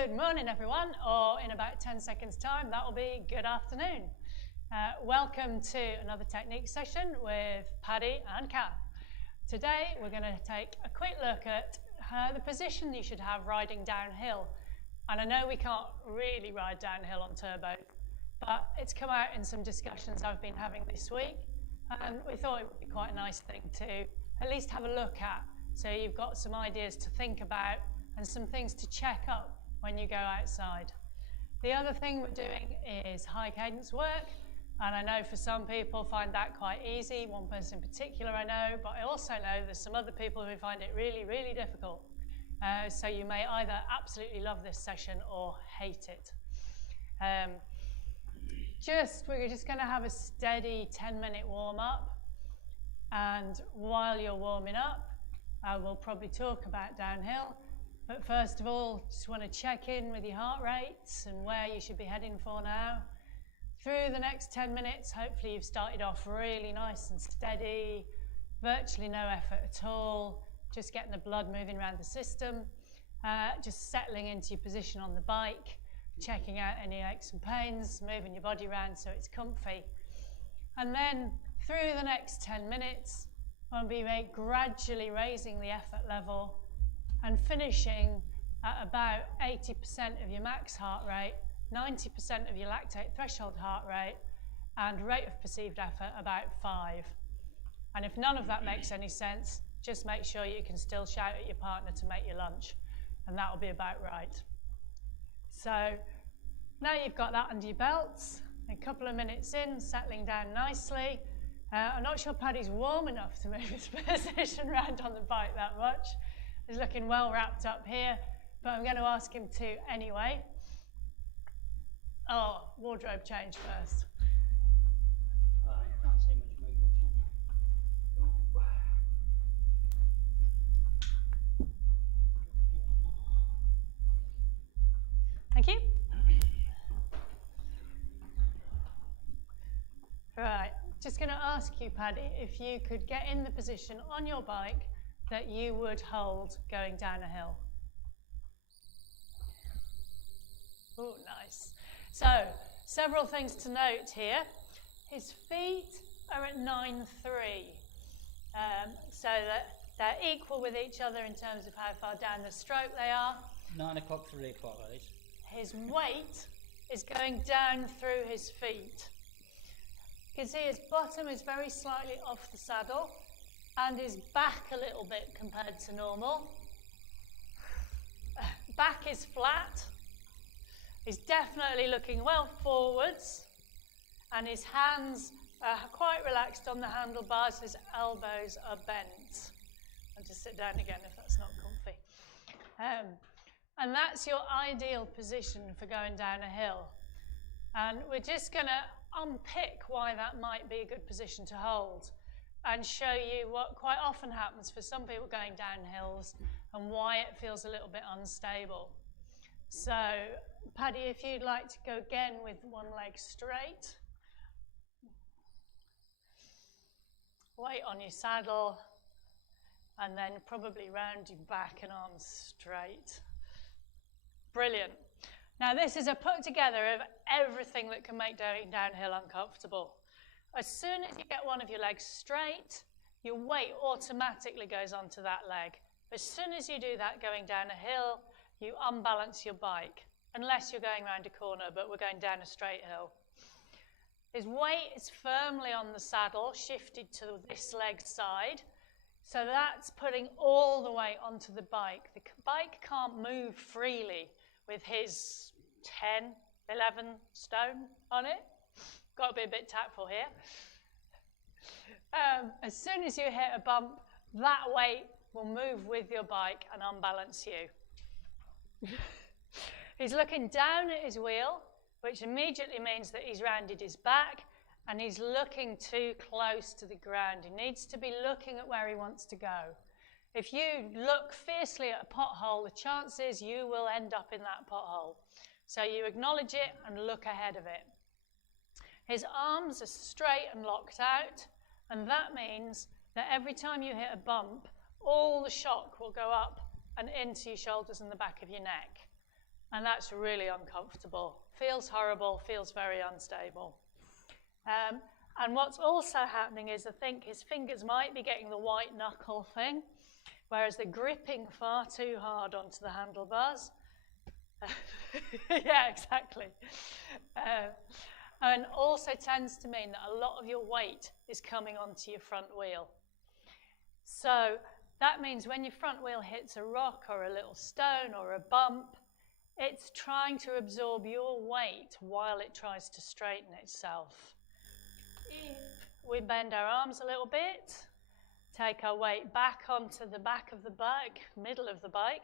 Good morning, everyone, or in about 10 seconds' time, that will be good afternoon. Welcome to another technique session with Paddy and Kath. Today, we're going to take a quick look at the position you should have riding downhill. And I know we can't really ride downhill on turbo, but it's come out in some discussions I've been having this week, and we thought it would be quite a nice thing to at least have a look at, so you've got some ideas to think about and some things to check up when you go outside. The other thing we're doing is high cadence work, and I know for some people find that quite easy, one person in particular I know, but I also know there's some other people who find it really, really difficult. So you may either absolutely love this session or hate it. We're just going to have a steady 10-minute warm-up, and while you're warming up, I will probably talk about downhill. But first of all, just want to check in with your heart rates and where you should be heading for now. Through the next 10 minutes, hopefully you've started off really nice and steady, virtually no effort at all, just getting the blood moving around the system, just settling into your position on the bike, checking out any aches and pains, moving your body around so it's comfy. And then through the next 10 minutes, we'll be gradually raising the effort level and finishing at about 80% of your max heart rate, 90% of your lactate threshold heart rate, and rate of perceived effort about 5. And if none of that makes any sense, just make sure you can still shout at your partner to make your lunch, and that'll be about right. So now you've got that under your belts, a couple of minutes in, settling down nicely. I'm not sure Paddy's warm enough to move his position around on the bike that much. He's looking well wrapped up here, but I'm going to ask him to anyway. Oh, wardrobe change first. I can't see much movement here. Thank you. Right, just going to ask you, Paddy, if you could get in the position on your bike that you would hold going down a hill. Oh, nice. So, several things to note here. His feet are at 9.3, so that they're equal with each other in terms of how far down the stroke they are. 9 o'clock to 3 o'clock, that is. His weight is going down through his feet. You can see his bottom is very slightly off the saddle, and his back a little bit compared to normal. Back is flat. He's definitely looking well forwards, and his hands are quite relaxed on the handlebars. His elbows are bent. I'll just sit down again if that's not comfy. And that's your ideal position for going down a hill. And we're just going to unpick why that might be a good position to hold, and show you what quite often happens for some people going down hills and why it feels a little bit unstable. So, Paddy, if you'd like to go again with one leg straight. Weight on your saddle, and then probably round your back and arms straight. Brilliant. Now this is a put together of everything that can make going downhill uncomfortable. As soon as you get one of your legs straight, your weight automatically goes onto that leg. As soon as you do that going down a hill, you unbalance your bike, unless you're going around a corner, but we're going down a straight hill. His weight is firmly on the saddle, shifted to this leg side, so that's putting all the weight onto the bike. The bike can't move freely with his 10, 11 stone on it. Got to be a bit tactful here. As soon as you hit a bump, that weight will move with your bike and unbalance you. He's looking down at his wheel, which immediately means that he's rounded his back and he's looking too close to the ground. He needs to be looking at where he wants to go. If you look fiercely at a pothole, the chances you will end up in that pothole. So you acknowledge it and look ahead of it. His arms are straight and locked out, and that means that every time you hit a bump, all the shock will go up and into your shoulders and the back of your neck. And that's really uncomfortable. Feels horrible, feels very unstable. And what's also happening is I think his fingers might be getting the white knuckle thing, whereas they're gripping far too hard onto the handlebars. Yeah, exactly. And also tends to mean that a lot of your weight is coming onto your front wheel. So that means when your front wheel hits a rock or a little stone or a bump, it's trying to absorb your weight while it tries to straighten itself. If we bend our arms a little bit, take our weight back onto the back of the bike, middle of the bike,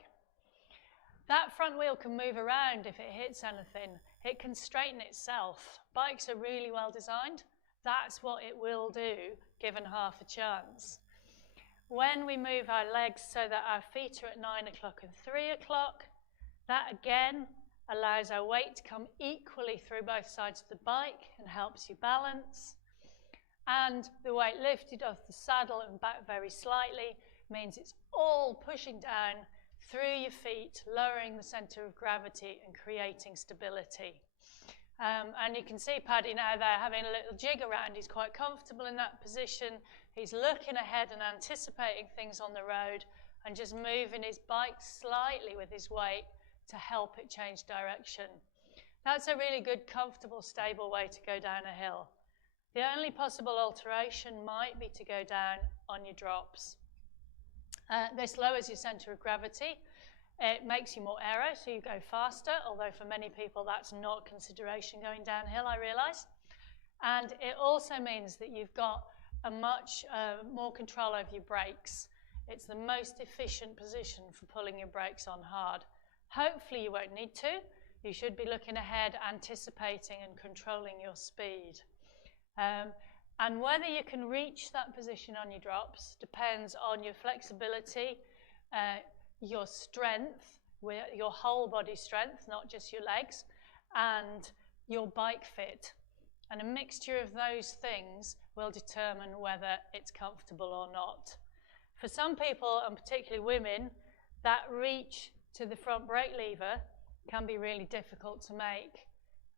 that front wheel can move around if it hits anything. It can straighten itself. Bikes are really well designed. That's what it will do, given half a chance. When we move our legs so that our feet are at 9 o'clock and 3 o'clock, that again allows our weight to come equally through both sides of the bike and helps you balance. And the weight lifted off the saddle and back very slightly means it's all pushing down through your feet, lowering the centre of gravity and creating stability. And you can see Paddy now there having a little jig around. He's quite comfortable in that position. He's looking ahead and anticipating things on the road and just moving his bike slightly with his weight to help it change direction. That's a really good, comfortable, stable way to go down a hill. The only possible alteration might be to go down on your drops. This lowers your centre of gravity. It makes you more aero, so you go faster, although for many people that's not a consideration going downhill, I realise. And it also means that you've got a much more control over your brakes. It's the most efficient position for pulling your brakes on hard. Hopefully you won't need to. You should be looking ahead, anticipating and controlling your speed. And whether you can reach that position on your drops depends on your flexibility, your strength, your whole body strength, not just your legs, and your bike fit. And a mixture of those things will determine whether it's comfortable or not. For some people, and particularly women, that reach to the front brake lever can be really difficult to make.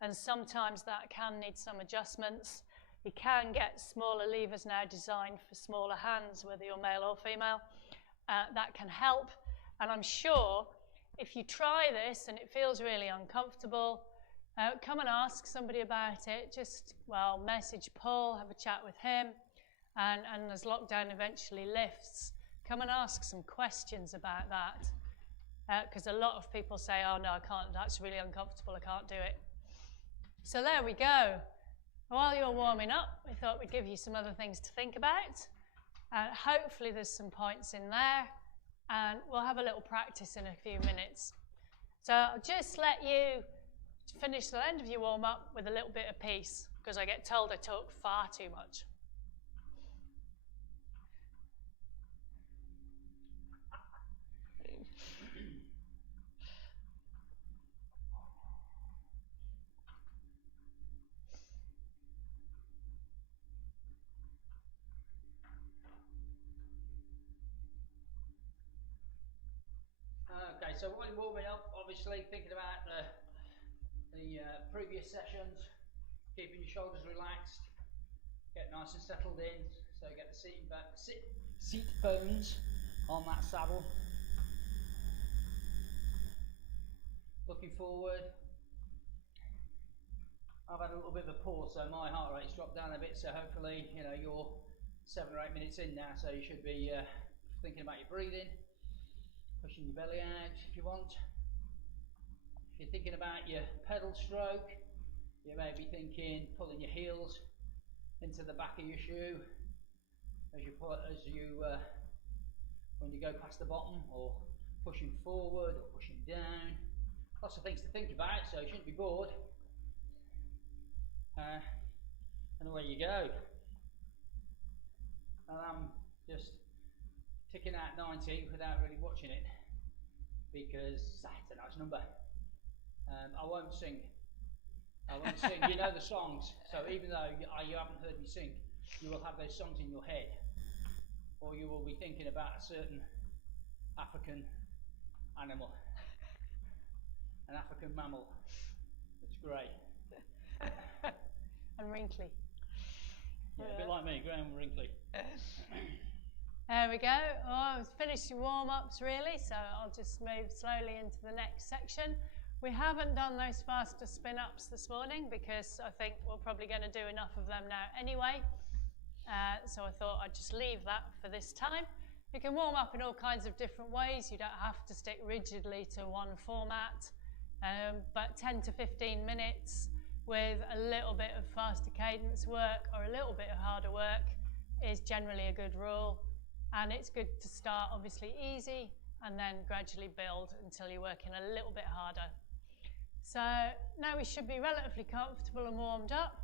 And sometimes that can need some adjustments. You can get smaller levers now designed for smaller hands, whether you're male or female. That can help. And I'm sure if you try this and it feels really uncomfortable, come and ask somebody about it. Just, well, message Paul, have a chat with him. And as lockdown eventually lifts, come and ask some questions about that. Because a lot of people say, oh no, I can't, that's really uncomfortable, I can't do it. So there we go. While you're warming up, we thought we'd give you some other things to think about. Hopefully there's some points in there, and we'll have a little practice in a few minutes. So I'll just let you finish the end of your warm-up with a little bit of peace, because I get told I talk far too much. Okay, so while you're warming up, obviously thinking about the previous sessions, keeping your shoulders relaxed, get nice and settled in, so get the seat bones on that saddle. Looking forward. I've had a little bit of a pause, so my heart rate's dropped down a bit, so hopefully, you know, you're 7 or 8 minutes in now, so you should be thinking about your breathing. Pushing your belly out if you want. If you're thinking about your pedal stroke, you may be thinking pulling your heels into the back of your shoe when you go past the bottom, or pushing forward or pushing down. Lots of things to think about, so you shouldn't be bored. And away you go. And I'm just ticking out 90 without really watching it, because that's a nice number. I won't sing. You know the songs, so even though you haven't heard me sing, you will have those songs in your head, or you will be thinking about a certain African animal. an African mammal. It's grey. And wrinkly. Yeah, a bit like me, grey and wrinkly. There we go. Oh, I've finished your warm-ups really, so I'll just move slowly into the next section. We haven't done those faster spin-ups this morning because I think we're probably going to do enough of them now anyway. So I thought I'd just leave that for this time. You can warm up in all kinds of different ways. You don't have to stick rigidly to one format, but 10 to 15 minutes with a little bit of faster cadence work or a little bit of harder work is generally a good rule. And it's good to start obviously easy and then gradually build until you're working a little bit harder. So now we should be relatively comfortable and warmed up.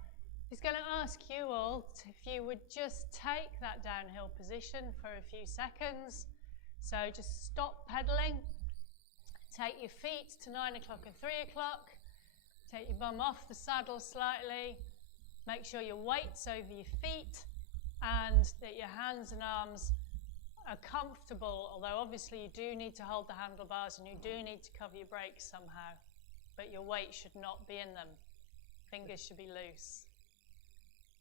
He's going to ask you all if you would just take that downhill position for a few seconds. So just stop pedaling, take your feet to 9 o'clock and 3 o'clock, take your bum off the saddle slightly, make sure your weight's over your feet and that your hands and arms are comfortable, although obviously you do need to hold the handlebars and you do need to cover your brakes somehow, but your weight should not be in them. Fingers should be loose.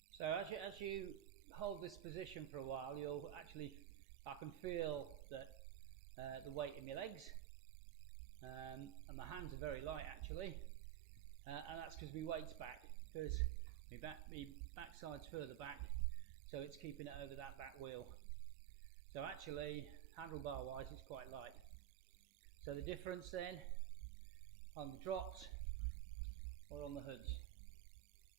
So as you hold this position for a while, you'll actually, I can feel that the weight in my legs, and my hands are very light actually, and that's because my weight's back, because my backside's further back, so it's keeping it over that back wheel. So actually, handlebar wise, it's quite light. So the difference then on the drops or on the hoods.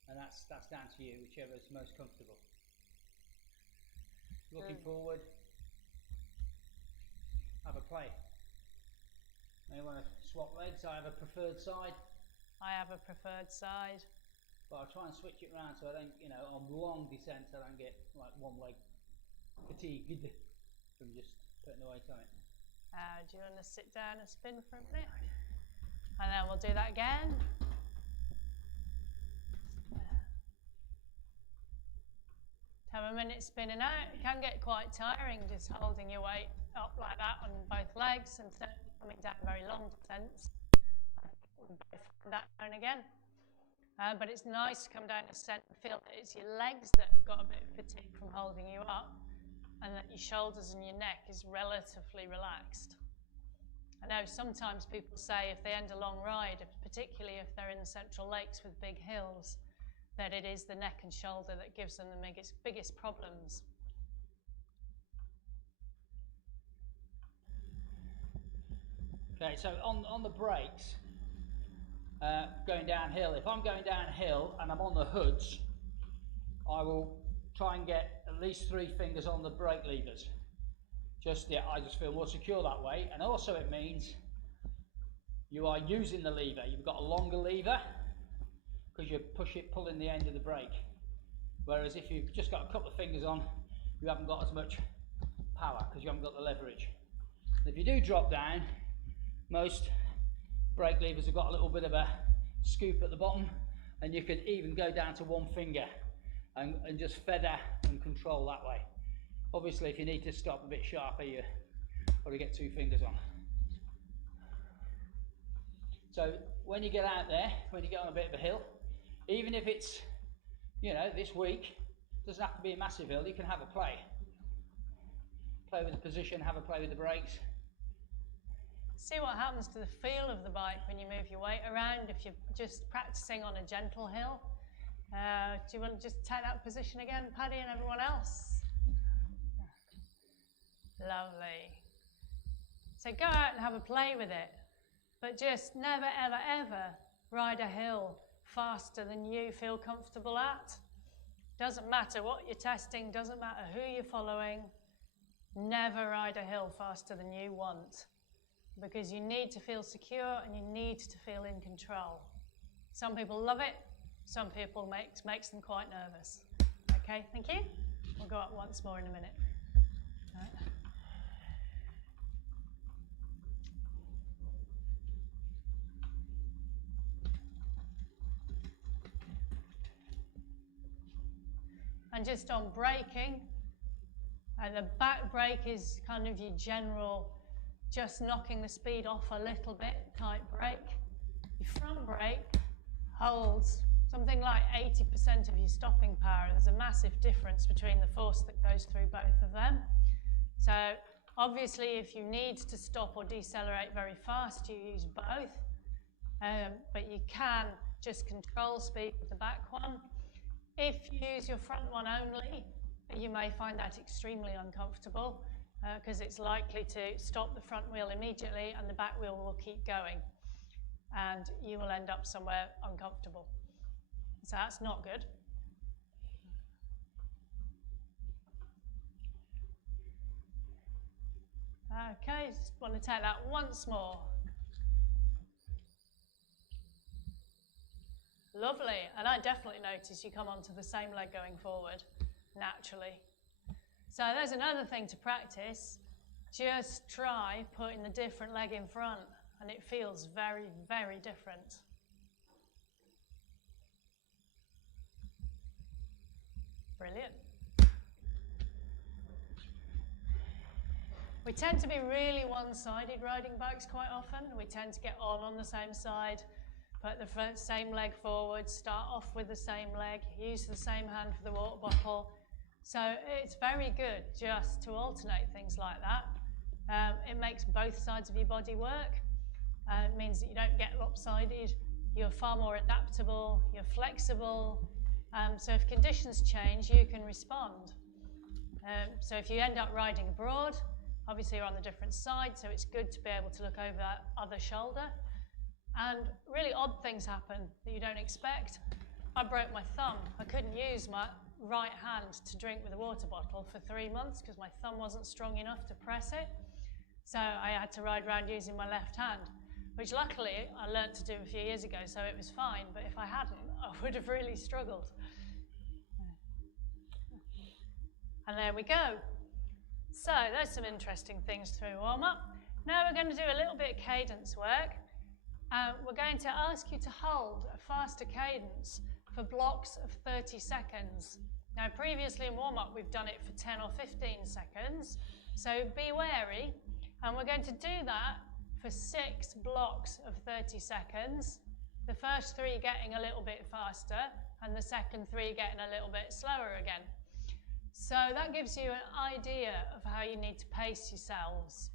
And that's down to you, whichever is most comfortable. Looking forward, have a play. Now you want to swap legs. I have a preferred side. I have a preferred side. But I'll try and switch it around so I don't, on long descents I don't get like one leg fatigued from just putting the weight on it. Do you want to sit down and spin for a minute? And then we'll do that again. Have a minute spinning out. It can get quite tiring just holding your weight up like that on both legs and coming down very long descents. That down again. But it's nice to come down a descent and feel that it's your legs that have got a bit of fatigue from holding you up and that your shoulders and your neck is relatively relaxed. I know sometimes people say if they end a long ride, particularly if they're in the Central Lakes with big hills, that it is the neck and shoulder that gives them the biggest problems. Okay, so on the brakes, going downhill, if I'm going downhill and I'm on the hoods, I will try and get at least 3 fingers on the brake levers. I just feel more secure that way, and also it means you are using the lever. You've got a longer lever because you pulling the end of the brake. Whereas if you've just got a couple of fingers on, you haven't got as much power because you haven't got the leverage. If you do drop down, most brake levers have got a little bit of a scoop at the bottom, and you can even go down to 1 finger and just feather and control that way. Obviously, if you need to stop a bit sharper, you probably get 2 fingers on. So when you get out there, when you get on a bit of a hill, even if it's, this week, it doesn't have to be a massive hill, you can have a play. Play with the position, have a play with the brakes. See what happens to the feel of the bike when you move your weight around if you're just practicing on a gentle hill. Do you want to just take that position again, Paddy, and everyone else? Lovely. So go out and have a play with it, but just never, ever, ever ride a hill faster than you feel comfortable at. Doesn't matter what you're testing, doesn't matter who you're following. Never ride a hill faster than you want, because you need to feel secure and you need to feel in control. Some people love it, some people makes them quite nervous. Okay, thank you. We'll go up once more in a minute. All right. And just on braking, the back brake is kind of your general, just knocking the speed off a little bit type brake. Your front brake holds something like 80% of your stopping power. There's a massive difference between the force that goes through both of them. So obviously if you need to stop or decelerate very fast, you use both. But you can just control speed with the back one. If you use your front one only, you may find that extremely uncomfortable because it's likely to stop the front wheel immediately and the back wheel will keep going and you will end up somewhere uncomfortable. So that's not good. Okay, just want to take that once more. Lovely, and I definitely notice you come onto the same leg going forward, naturally. So there's another thing to practice. Just try putting the different leg in front, and it feels very, very different. Brilliant. We tend to be really one-sided riding bikes quite often. We tend to get on the same side, put the same leg forward, start off with the same leg, use the same hand for the water bottle. So it's very good just to alternate things like that. It makes both sides of your body work. It means that you don't get lopsided. You're far more adaptable, you're flexible. So if conditions change, you can respond. So if you end up riding abroad, obviously you're on the different side, so it's good to be able to look over that other shoulder. And really odd things happen that you don't expect. I broke my thumb. I couldn't use my right hand to drink with a water bottle for 3 months because my thumb wasn't strong enough to press it. So I had to ride around using my left hand, which luckily I learnt to do a few years ago, so it was fine. But if I hadn't, I would have really struggled. And there we go. So there's some interesting things through warm-up. Now we're going to do a little bit of cadence work. We're going to ask you to hold a faster cadence for blocks of 30 seconds. Now previously in warm-up we've done it for 10 or 15 seconds, so be wary. And we're going to do that for 6 blocks of 30 seconds. The first 3 getting a little bit faster and the second 3 getting a little bit slower again. So that gives you an idea of how you need to pace yourselves.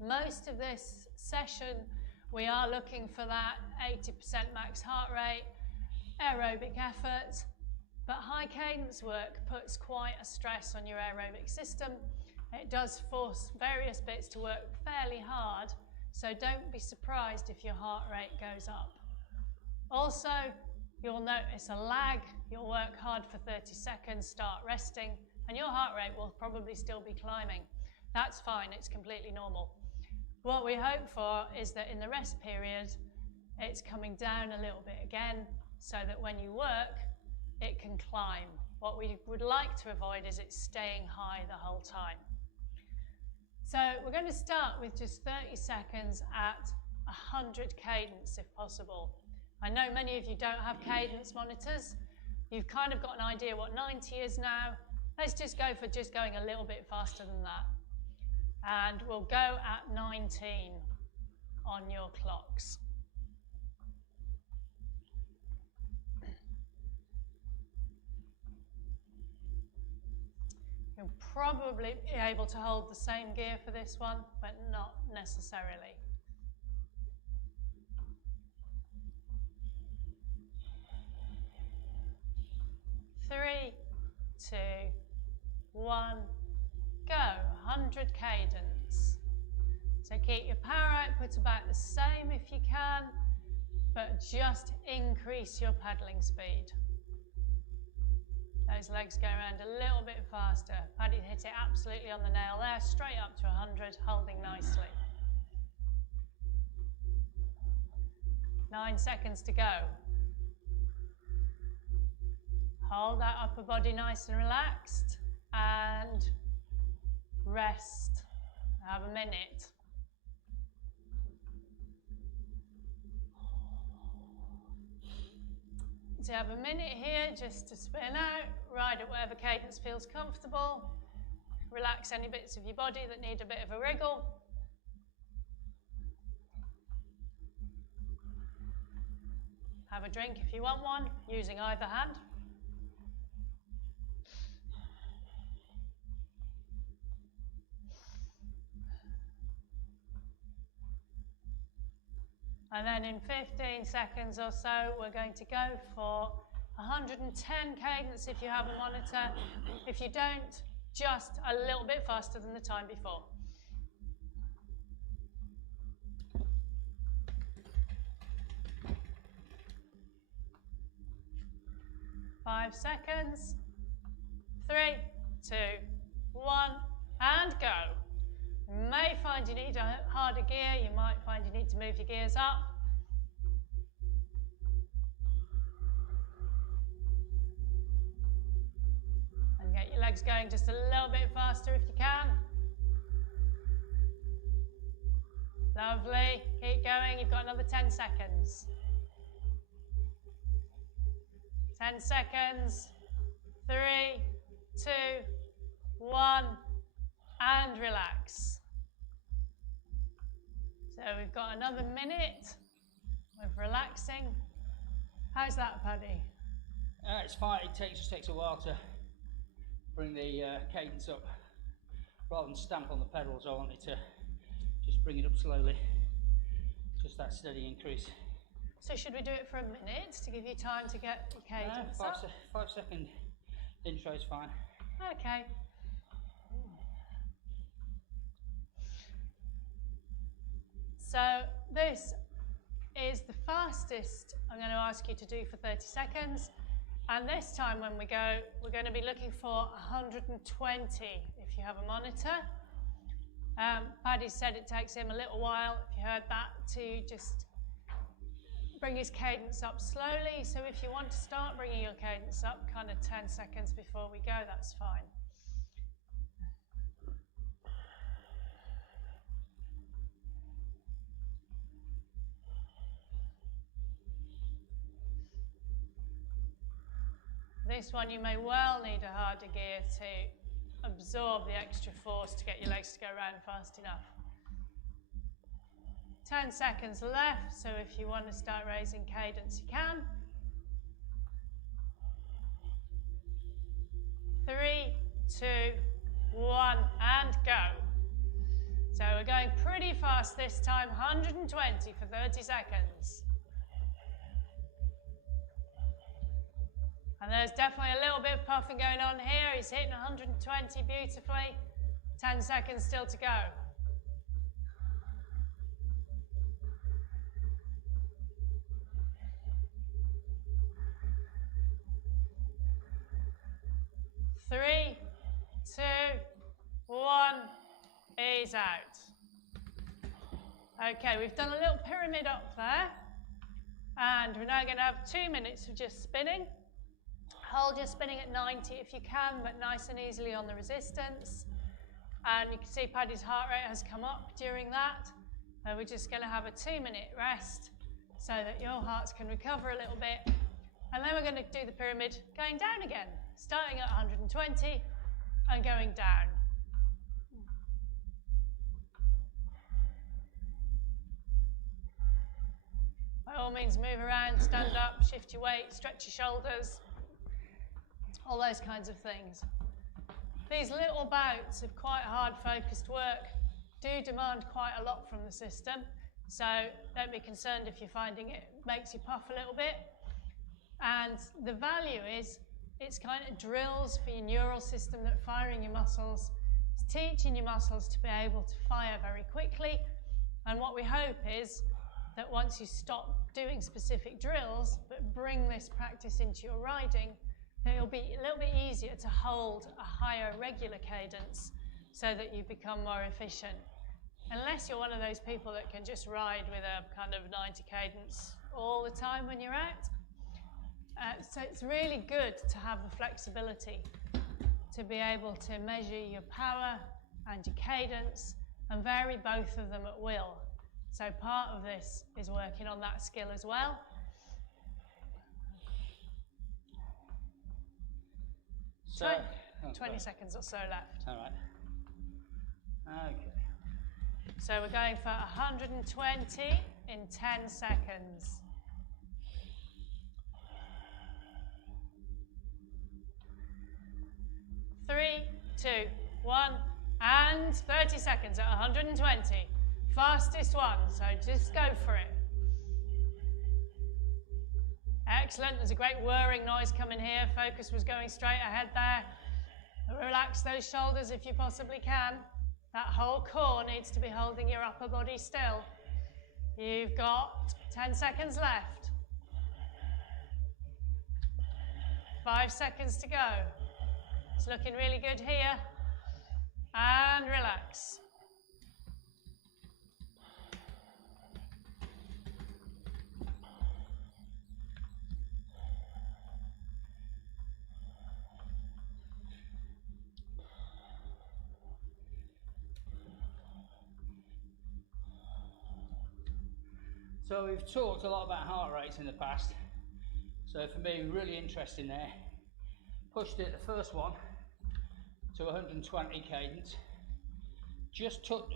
Most of this session we are looking for that 80% max heart rate, aerobic effort, but high cadence work puts quite a stress on your aerobic system. It does force various bits to work fairly hard, so don't be surprised if your heart rate goes up. Also, you'll notice a lag. You'll work hard for 30 seconds, start resting, and your heart rate will probably still be climbing. That's fine, it's completely normal. What we hope for is that in the rest period, it's coming down a little bit again, so that when you work, it can climb. What we would like to avoid is it staying high the whole time. So we're going to start with just 30 seconds at 100 cadence if possible. I know many of you don't have cadence monitors. You've kind of got an idea what 90 is now. Let's just go for just going a little bit faster than that. And we'll go at 19 on your clocks. You'll probably be able to hold the same gear for this one, but not necessarily. Three, 2, 1, go. 100 cadence. So keep your power output about the same if you can, but just increase your pedaling speed. Those legs go around a little bit faster. Paddy hit it absolutely on the nail there, straight up to 100, holding nicely. 9 seconds to go. Hold that upper body nice and relaxed and rest. Have a minute. So have a minute here just to spin out, ride at whatever cadence feels comfortable. Relax any bits of your body that need a bit of a wriggle. have a drink if you want one, using either hand. And then in 15 seconds or so, we're going to go for 110 cadence if you have a monitor. If you don't, just a little bit faster than the time before. Five seconds. 3, 2, 1, and go. You may find you need a harder gear, you might find you need to move your gears up. And get your legs going just a little bit faster if you can. Lovely, keep going, you've got another 10 seconds. 10 seconds, 3, 2, 1, and relax. So we've got another minute of relaxing. How's that, Paddy? It's fine, it just takes a while to bring the cadence up. Rather than stamp on the pedals, I wanted to just bring it up slowly. Just that steady increase. So should we do it for a minute to give you time to get your cadence up? 5 second intro is fine. Okay. So this is the fastest I'm going to ask you to do for 30 seconds. And this time when we go, we're going to be looking for 120 if you have a monitor. Paddy said it takes him a little while, if you heard that, to just bring his cadence up slowly. So if you want to start bringing your cadence up kind of 10 seconds before we go, that's fine. This one you may well need a harder gear to absorb the extra force to get your legs to go around fast enough. 10 seconds left, so if you want to start raising cadence, you can. 3, 2, 1, and go. So we're going pretty fast this time, 120 for 30 seconds. And there's definitely a little bit of puffing going on here. He's hitting 120 beautifully. 10 seconds still to go. 3, 2, 1, ease out. Okay, we've done a little pyramid up there. And we're now going to have 2 minutes of just spinning. Hold your spinning at 90 if you can, but nice and easily on the resistance. And you can see Paddy's heart rate has come up during that. We're just going to have a 2-minute rest so that your hearts can recover a little bit. And then we're going to do the pyramid going down again, starting at 120 and going down. By all means, move around, stand up, shift your weight, stretch your shoulders, all those kinds of things. These little bouts of quite hard focused work do demand quite a lot from the system, so don't be concerned if you're finding it makes you puff a little bit. And the value is it's kind of drills for your neural system that firing your muscles. It's teaching your muscles to be able to fire very quickly, and what we hope is that once you stop doing specific drills but bring this practice into your riding, it'll be a little bit easier to hold a higher regular cadence so that you become more efficient. Unless you're one of those people that can just ride with a kind of 90 cadence all the time when you're out. So it's really good to have the flexibility to be able to measure your power and your cadence and vary both of them at will. So part of this is working on that skill as well. So 20 seconds or so left. All right. Okay. So we're going for 120 in 10 seconds. 2, 1, and 30 seconds at 120. Fastest one, so just go for it. Excellent, there's a great whirring noise coming here. Focus was going straight ahead there. Relax those shoulders if you possibly can. That whole core needs to be holding your upper body still. You've got 10 seconds left. 5 seconds to go. It's looking really good here. And relax. So we've talked a lot about heart rates in the past. So for me, really interesting there. Pushed it, the first one, to 120 cadence. Just took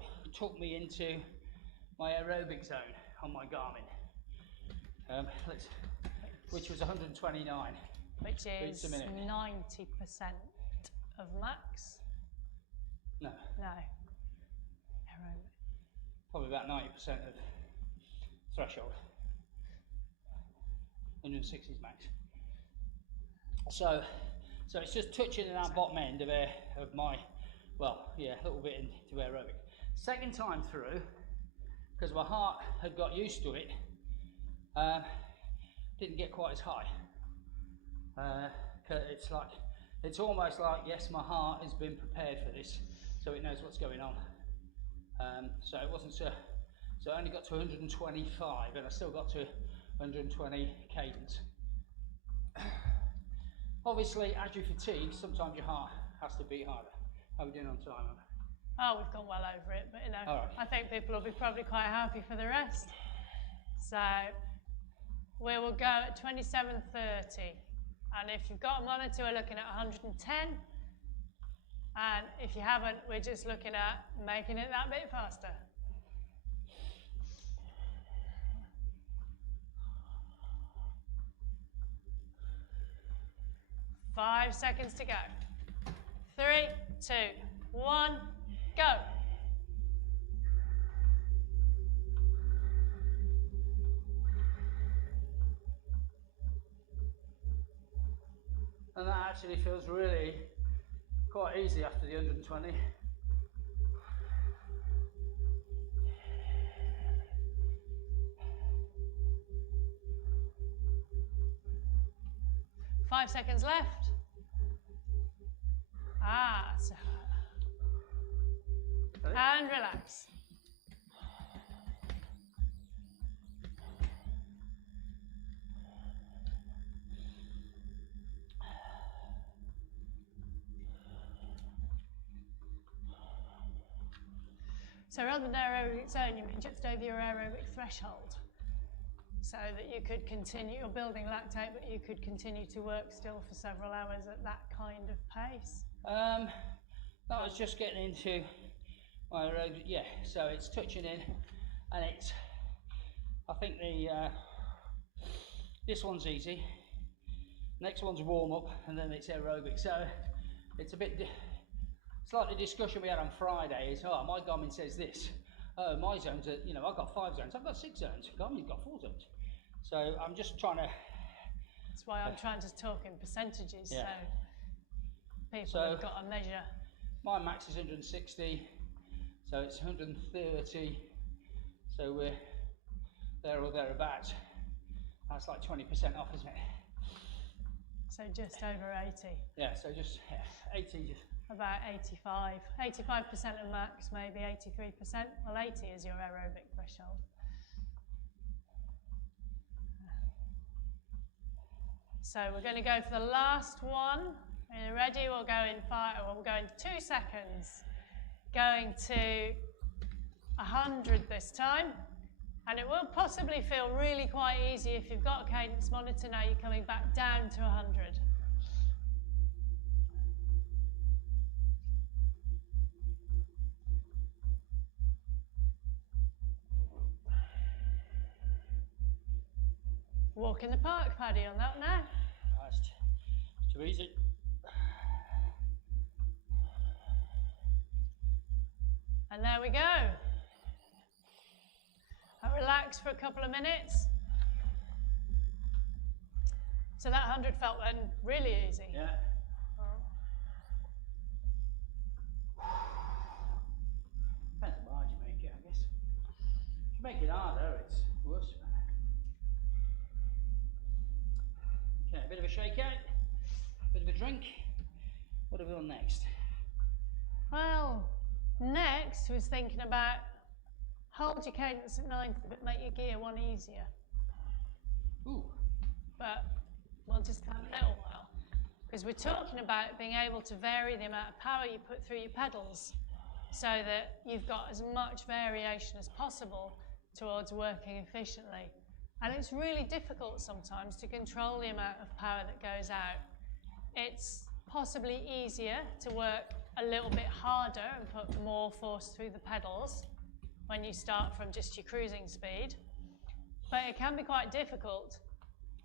me into my aerobic zone on my Garmin, which was 129. Which is 90% of max? No. No. Aerobic. Probably about 90% of threshold. 160 is max. So it's just touching in that bottom end of my, well, yeah, a little bit into aerobic. Second time through, because my heart had got used to it, didn't get quite as high. It's almost like, yes, my heart has been prepared for this, so it knows what's going on. So it wasn't so I only got to 125, and I still got to 120 cadence. Obviously, as you fatigue, sometimes your heart has to beat harder. How are we doing on time? Oh, we've gone well over it, but you know, right. I think people will be probably quite happy for the rest. So we will go at 27:30, and if you've got a monitor, we're looking at 110, and if you haven't, we're just looking at making it that bit faster. 5 seconds to go. 3, 2, 1, go. And that actually feels really quite easy after the 120. Five seconds left. So. And relax. So rather than aerobic zone, you mean just over your aerobic threshold, so that you could continue, you're building lactate, but you could continue to work still for several hours at that kind of pace? That was just getting into my aerobic, yeah, so it's touching in, and it's, I think this one's easy, next one's warm up, and then it's aerobic, so it's a bit, it's like the discussion we had on Friday is, oh, my Garmin says this, oh, my zones are, you know, I've got 5 zones, I've got 6 zones, Garmin's got 4 zones. So I'm just trying to... That's why I'm trying to talk in percentages, yeah. So people have got a measure. My max is 160, so it's 130, so we're there or thereabouts. That's like 20% off, isn't it? So just over 80. Yeah, so just 80. About 85. 85% of max, maybe 83%. Well, 80 is your aerobic threshold. So we're going to go for the last one. Are you ready? We'll go in 5. We'll go in 2 seconds. Going to 100 this time. And it will possibly feel really quite easy if you've got a cadence monitor. Now you're coming back down to 100. Walk in the park, Paddy, on that now. That's too easy. And there we go. And relax for a couple of minutes. So that 100 felt then really easy. Yeah. Depends how hard you make it, I guess. If you make it harder, it's worse. Okay, a bit of a shakeout, a bit of a drink. What have we done next? Well, next was thinking about hold your cadence at 90, but make your gear one easier. Ooh. But we'll just have a little while. Because we're talking about being able to vary the amount of power you put through your pedals so that you've got as much variation as possible towards working efficiently. And it's really difficult sometimes to control the amount of power that goes out. It's possibly easier to work a little bit harder and put more force through the pedals when you start from just your cruising speed. But it can be quite difficult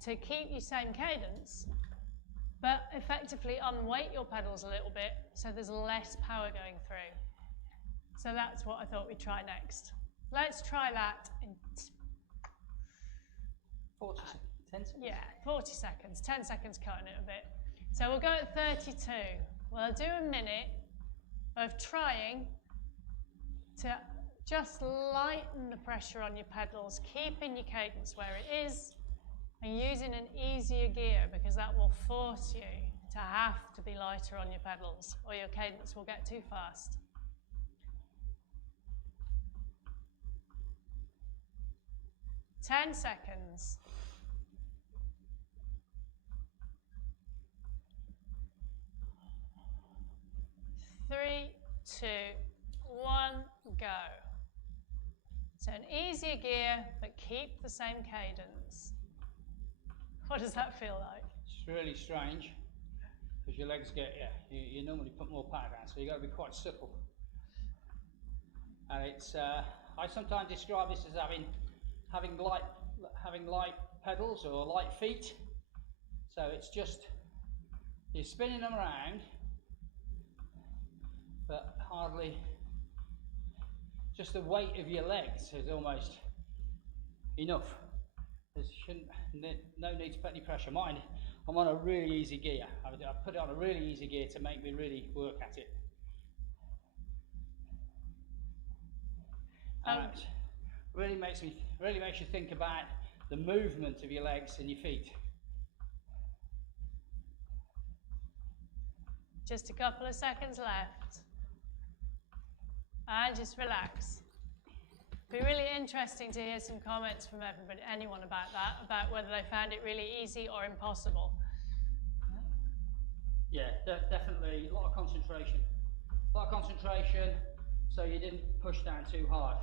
to keep your same cadence, but effectively unweight your pedals a little bit so there's less power going through. So that's what I thought we'd try next. Let's try that in 40 10 seconds? Yeah, 40 seconds, 10 seconds cutting it a bit. So we'll go at 32. We'll do a minute of trying to just lighten the pressure on your pedals, keeping your cadence where it is, and using an easier gear because that will force you to have to be lighter on your pedals or your cadence will get too fast. Ten seconds. 3, 2, 1, go. So an easier gear, but keep the same cadence. What does that feel like? It's really strange because your legs get, you normally put more power down, so you've got to be quite supple. And it's, I sometimes describe this as having light pedals or light feet. So it's just, you're spinning them around, but hardly, just the weight of your legs is almost enough. There no need to put any pressure. Mine, I'm on a really easy gear. I put it on a really easy gear to make me really work at it. And it really makes you think about the movement of your legs and your feet. Just a couple of seconds left. And just relax. It'd be really interesting to hear some comments from anyone about that, about whether they found it really easy or impossible. Yeah, definitely a lot of concentration. A lot of concentration, so you didn't push down too hard.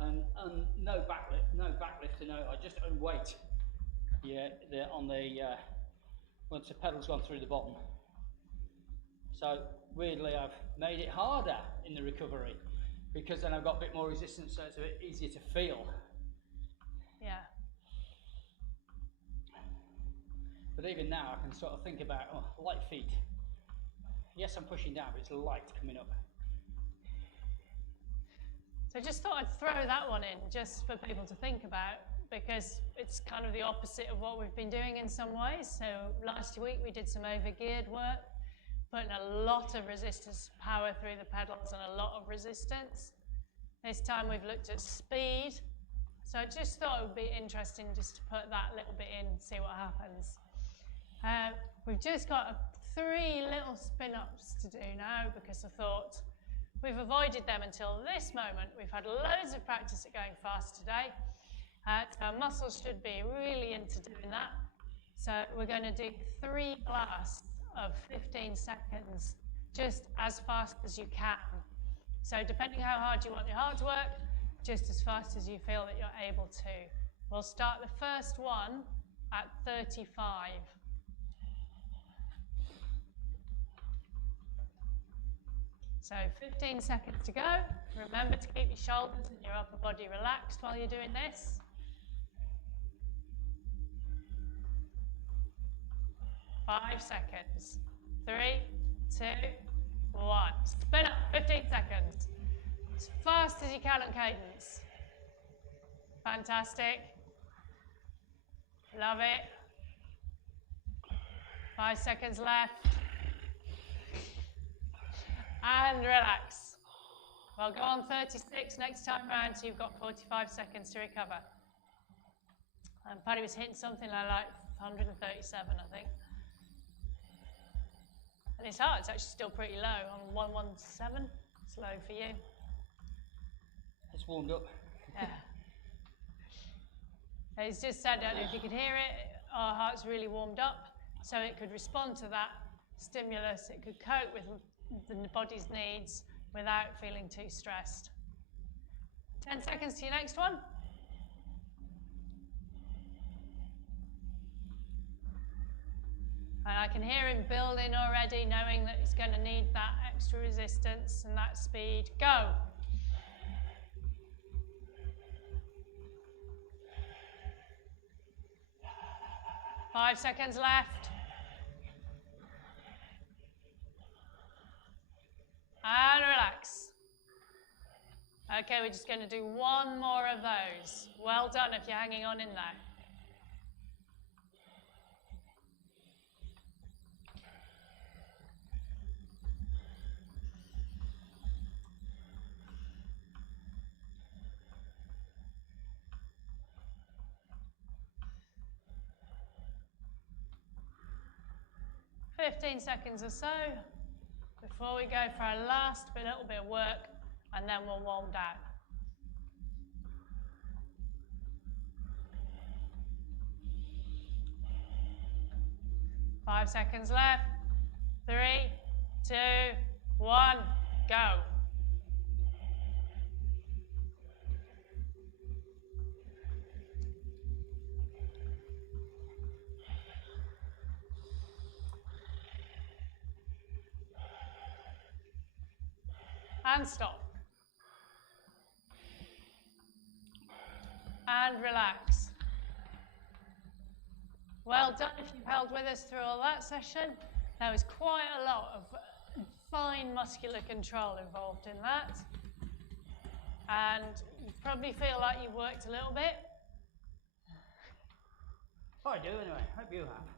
And no backlift to no, just unweight. Yeah, once the pedal's gone through the bottom. So weirdly, I've made it harder in the recovery because then I've got a bit more resistance, so it's a bit easier to feel. Yeah. But even now, I can sort of think about light feet. Yes, I'm pushing down, but it's light coming up. So I just thought I'd throw that one in just for people to think about because it's kind of the opposite of what we've been doing in some ways. So last week we did some overgeared work, putting a lot of resistance power through the pedals and a lot of resistance. This time we've looked at speed. So I just thought it would be interesting just to put that little bit in and see what happens. We've just got 3 little spin-ups to do now because I thought we've avoided them until this moment. We've had loads of practice at going fast today. Our muscles should be really into doing that. So we're going to do 3 blasts of 15 seconds, just as fast as you can. So depending how hard you want your heart to work, just as fast as you feel that you're able to. We'll start the first one at 35. So 15 seconds to go. Remember to keep your shoulders and your upper body relaxed while you're doing this. 5 seconds. 3, 2, 1. Spin up, 15 seconds. As fast as you can on cadence. Fantastic. Love it. 5 seconds left. And relax. Well, go on 36 next time round, so you've got 45 seconds to recover. And Paddy was hitting something like 137, I think. And his heart's actually still pretty low, on 117. It's low for you. It's warmed up. Yeah. He's just said, I don't know if you could hear it, our heart's really warmed up, so it could respond to that stimulus, it could cope with the body's needs without feeling too stressed. 10 seconds to your next one. And I can hear him building already, knowing that he's going to need that extra resistance and that speed. Go. Five seconds left. And relax. Okay, we're just going to do one more of those. Well done if you're hanging on in there. $15 seconds or so before we go for our last little bit of work, and then we'll warm down. Five seconds left. 3, 2, 1, go. And stop. And relax. Well done if you've held with us through all that session. There was quite a lot of fine muscular control involved in that. And you probably feel like you've worked a little bit. I do anyway, hope you have.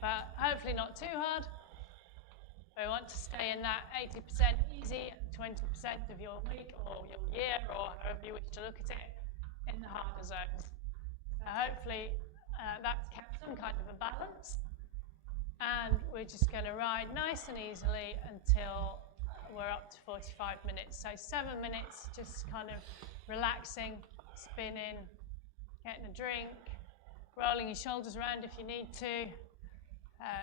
But hopefully not too hard. We want to stay in that 80% easy, 20% of your week or your year, or however you wish to look at it, in the harder zones. Hopefully that's kept some kind of a balance. And we're just going to ride nice and easily until we're up to 45 minutes. So 7 minutes, just kind of relaxing, spinning, getting a drink, rolling your shoulders around if you need to,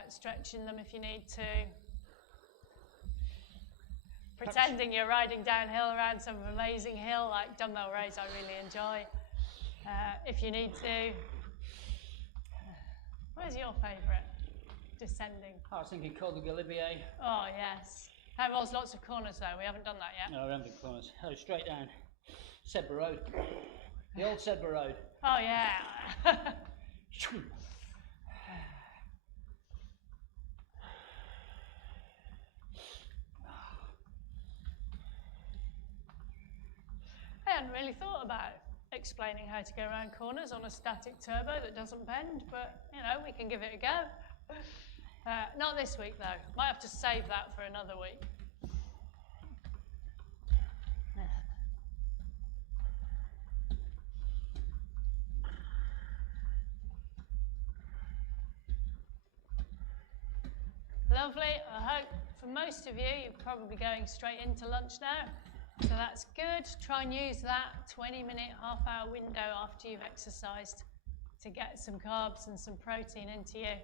stretching them if you need to. Pretending you're riding downhill around some amazing hill like dumbbell raise I really enjoy, if you need to. Where's your favourite? Descending. I was thinking Col de Galibier. Oh yes. That involves lots of corners though, we haven't done that yet. No, we haven't done corners. Oh, straight down. Sedbergh Road. The old Sedbergh Road. Oh yeah. I hadn't really thought about explaining how to go around corners on a static turbo that doesn't bend, but you know, we can give it a go. Not this week though. Might have to save that for another week. Lovely. I hope for most of you, you're probably going straight into lunch now. So that's good. Try and use that 20-minute, half-hour window after you've exercised to get some carbs and some protein into you.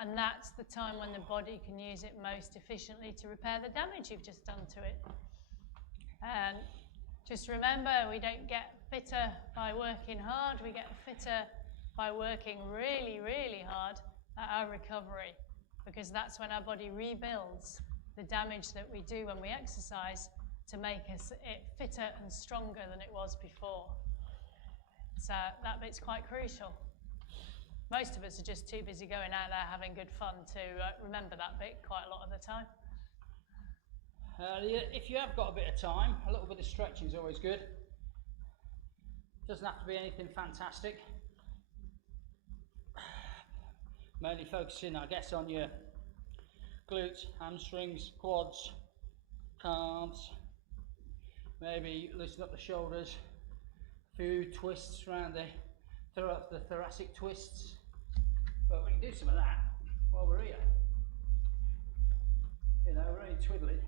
And that's the time when the body can use it most efficiently to repair the damage you've just done to it. And just remember, we don't get fitter by working hard. We get fitter by working really, really hard at our recovery, because that's when our body rebuilds the damage that we do when we exercise to make it fitter and stronger than it was before. So that bit's quite crucial. Most of us are just too busy going out there having good fun to remember that bit quite a lot of the time. If you have got a bit of time, a little bit of stretching is always good. Doesn't have to be anything fantastic. Mainly focusing, I guess, on your glutes, hamstrings, quads, calves. Maybe loosen up the shoulders. A few twists around the thoracic twists. But we can do some of that while we're here. You know, we're only twiddling.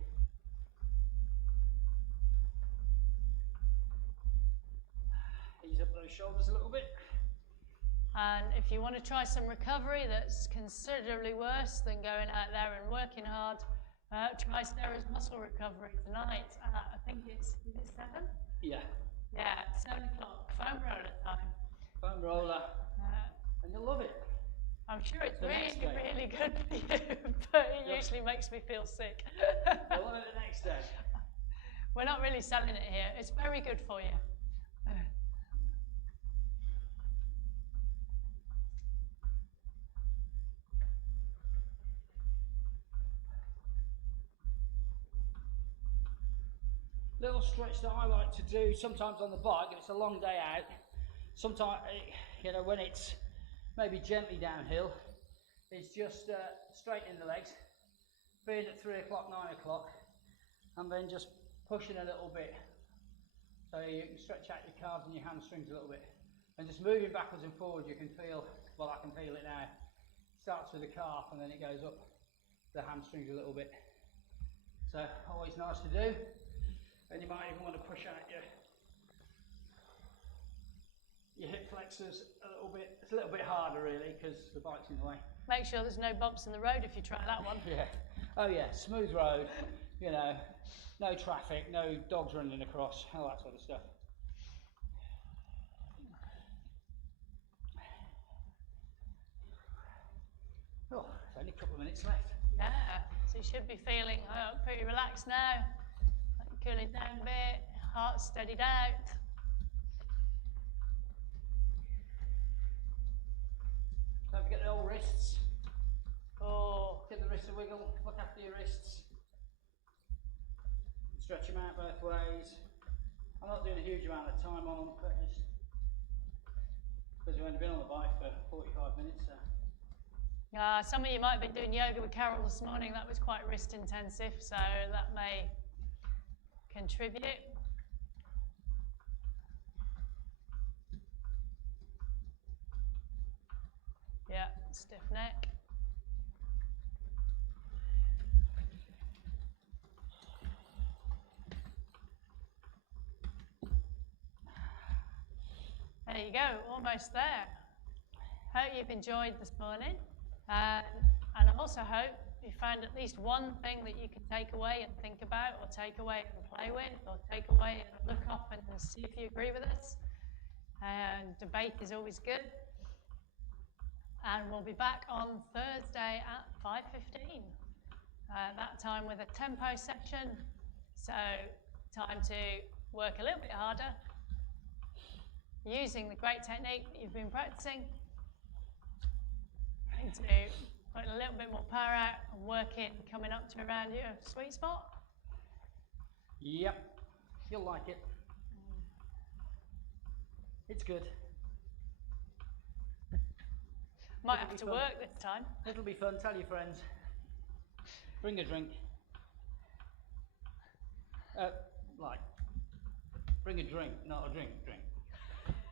Ease up those shoulders a little bit. And if you want to try some recovery that's considerably worse than going out there and working hard, try Sarah's muscle recovery tonight. I think is it 7? Yeah. Yeah, 7 o'clock. Foam roller time. Foam roller. And you'll love it. I'm sure it's The really, next day. really good for you, but it usually makes me feel sick. You'll love it the next day. We're not really selling it here. It's very good for you. Little stretch that I like to do sometimes on the bike if it's a long day out. Sometimes, you know, when it's maybe gently downhill, it's just straightening the legs, being at 3 o'clock, 9 o'clock, and then just pushing a little bit. So you can stretch out your calves and your hamstrings a little bit. And just moving backwards and forwards, you can feel, well, I can feel it now. Starts with the calf and then it goes up the hamstrings a little bit. So always nice to do. And you might even want to push out your hip flexors a little bit. It's a little bit harder really because the bike's in the way. Make sure there's no bumps in the road if you try that one. Yeah. Oh yeah, smooth road, you know, no traffic, no dogs running across, all that sort of stuff. Oh, there's only a couple of minutes left. Yeah, so you should be feeling pretty relaxed now. Cooling down a bit, heart steadied out. Don't forget the old wrists. Oh, Give the wrists a wiggle, look after your wrists. Stretch them out both ways. I'm not doing a huge amount of time on purpose because we've only been on the bike for 45 minutes. So. some of you might have been doing yoga with Carol this morning. That was quite wrist intensive, so that may contribute. Yeah, stiff neck. There you go, almost there. Hope you've enjoyed this morning, and I also hope you found at least one thing that you can take away and think about, or take away and play with, or take away and look up and see if you agree with us. And debate is always good. And we'll be back on Thursday at 5:15. That time with a tempo section, so time to work a little bit harder, using the great technique that you've been practicing, and to put a little bit more power out and work it coming up to around your sweet spot. Yep, you'll like it. It's good. Might have to work this time. It'll be fun. Tell your friends. Bring a drink. Bring a drink, not a drink.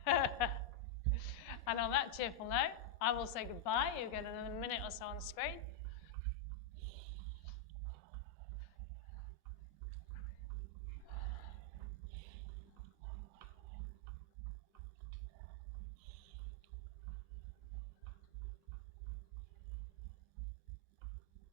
And on that cheerful note, I will say goodbye. You've got another minute or so on the screen.